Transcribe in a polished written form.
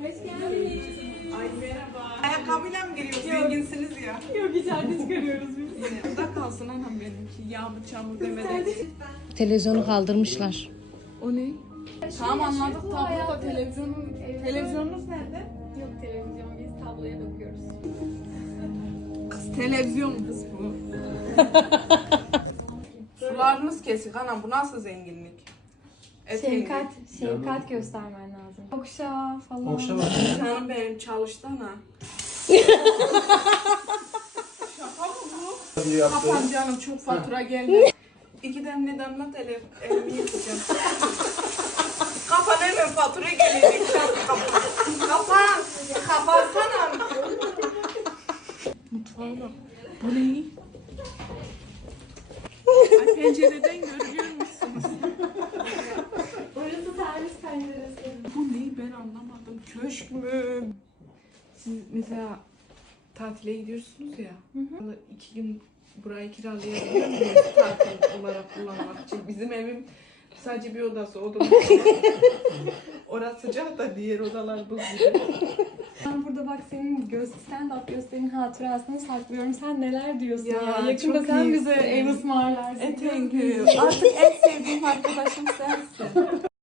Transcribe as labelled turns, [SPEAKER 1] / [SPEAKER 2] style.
[SPEAKER 1] Hoş geldiniz.
[SPEAKER 2] Ay merhaba. Ayakkabıyla mı giriyoruz? Zenginsiniz ya.
[SPEAKER 1] Yok içeride çıkarıyoruz biz.
[SPEAKER 2] Burada kalsın anam benimki. Yağmur çamur demeden.
[SPEAKER 3] Televizyonu kaldırmışlar.
[SPEAKER 2] O ne? Tamam anladık. Tabloda televizyonunuz nerede?
[SPEAKER 1] Yok televizyon, biz tabloya bakıyoruz.
[SPEAKER 2] Kız televizyon kız bu. Sularınız kesik anam. Bu nasıl zenginlik?
[SPEAKER 1] Şefkat göstermen lazım. Okşa falan.
[SPEAKER 4] Okşa bak.
[SPEAKER 2] Canım benim çalıştı ana. Şaka mı bu? Kapan canım çok fatura geldi. 2 demle damla elimi yıkayacağım. Kapan hemen fatura gelecek. Kapan. Kapansana. Mutfağa bak. Bu ne? Ay pencereden görüyor musunuz?
[SPEAKER 1] Orası servis penceresi.
[SPEAKER 2] Bu ne ben anlamadım. Köşk mü? Siz mesela tatile gidiyorsunuz ya. 2 gün burayı kiralayabiliyor muyuz tatil olarak kullanmak için? Bizim evim sadece bir odası. Orası sıcak da diğer odalar buz gibi.
[SPEAKER 1] Ben burada bak senin stand-up gösterinin hatırasını saklıyorum. Sen neler diyorsun ya?
[SPEAKER 2] Ya,
[SPEAKER 1] Yakında
[SPEAKER 2] çok
[SPEAKER 1] sen
[SPEAKER 2] iyisin.
[SPEAKER 1] bize ev ısmarlarsın.
[SPEAKER 2] Thank you. Artık en sevdiğim arkadaşım sensin.